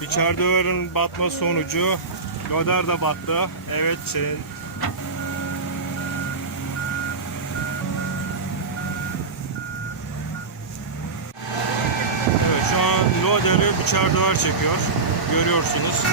biçer döverin batma sonucu loder de battı. Evet şeyin Evet şu an loderi biçer döver çekiyor. Görüyorsunuz.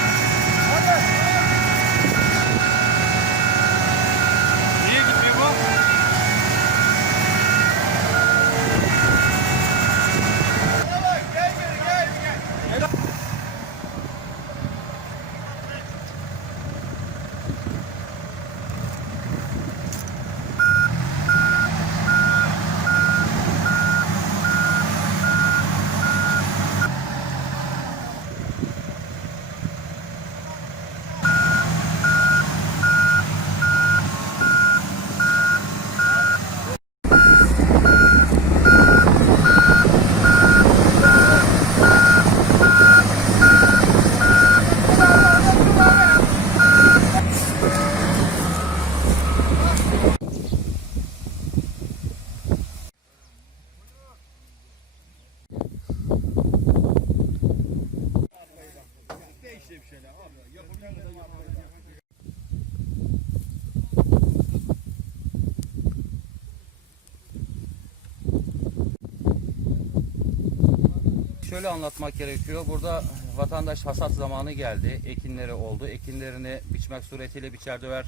Şöyle anlatmak gerekiyor. Burada vatandaş hasat zamanı geldi. Ekinleri oldu. Ekinlerini biçmek suretiyle biçer döver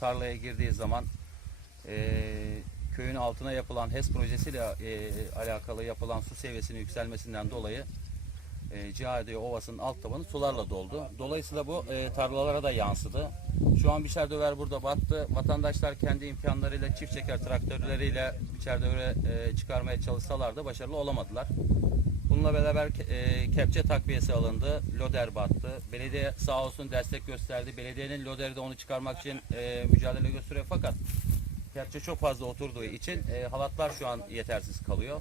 tarlaya girdiği zaman eee, köyün altına yapılan HES projesiyle eee, alakalı yapılan su seviyesinin yükselmesinden dolayı e, Cihadiye Ovası'nın alt tabanı sularla doldu. Dolayısıyla bu e, tarlalara da yansıdı. Şu an biçer döver burada battı. Vatandaşlar kendi imkanlarıyla çift çeker traktörleriyle biçer dövere e, çıkarmaya çalışsalar da başarılı olamadılar. Bununla beraber e, kepçe takviyesi alındı. Loder battı. Belediye sağ olsun destek gösterdi. Belediyenin loderi de onu çıkarmak için e, mücadele gösteriyor fakat kepçe çok fazla oturduğu için e, halatlar şu an yetersiz kalıyor.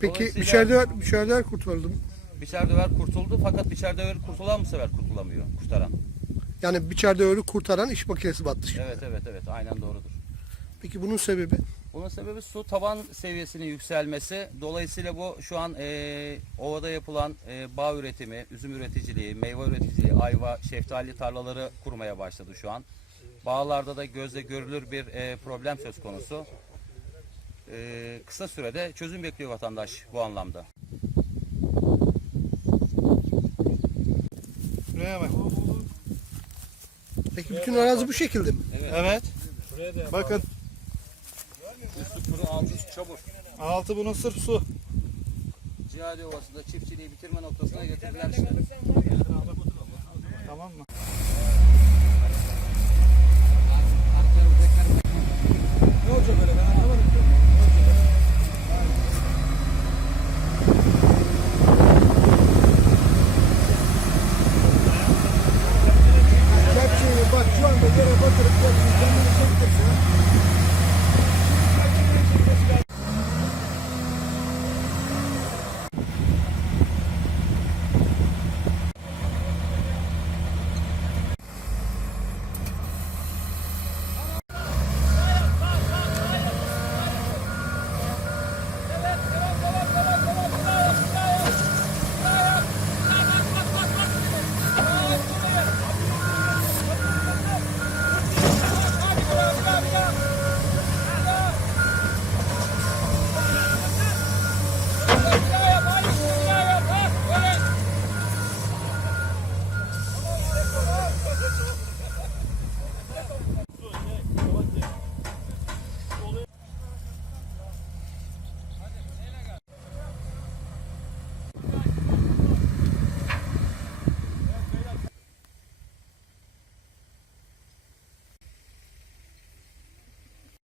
Peki Dolayısıyla- biçerler, biçerler kurtarıldı mı? Biçer döver kurtuldu fakat biçer döver kurtulan bu sefer kurtulamıyor kurtaran. Yani biçerde ölü kurtaran iş makinesi battı. şimdi. Evet evet evet aynen doğrudur. Peki bunun sebebi? Bunun sebebi su taban seviyesinin yükselmesi. Dolayısıyla bu şu an e, ovada yapılan e, bağ üretimi, üzüm üreticiliği, meyve üreticiliği, ayva, şeftali tarlaları kurmaya başladı şu an. Bağlarda da gözle görülür bir e, problem söz konusu. E, kısa sürede çözüm bekliyor vatandaş bu anlamda. Buraya bak. Peki bütün arazi bu şekilde mi? Evet. Bakın Üstü kuru altı çabuk. altı bunun sırf su. Cihadi Ovası'nda çiftçiliği bitirme noktasına getirdiler işte. Tamam mı?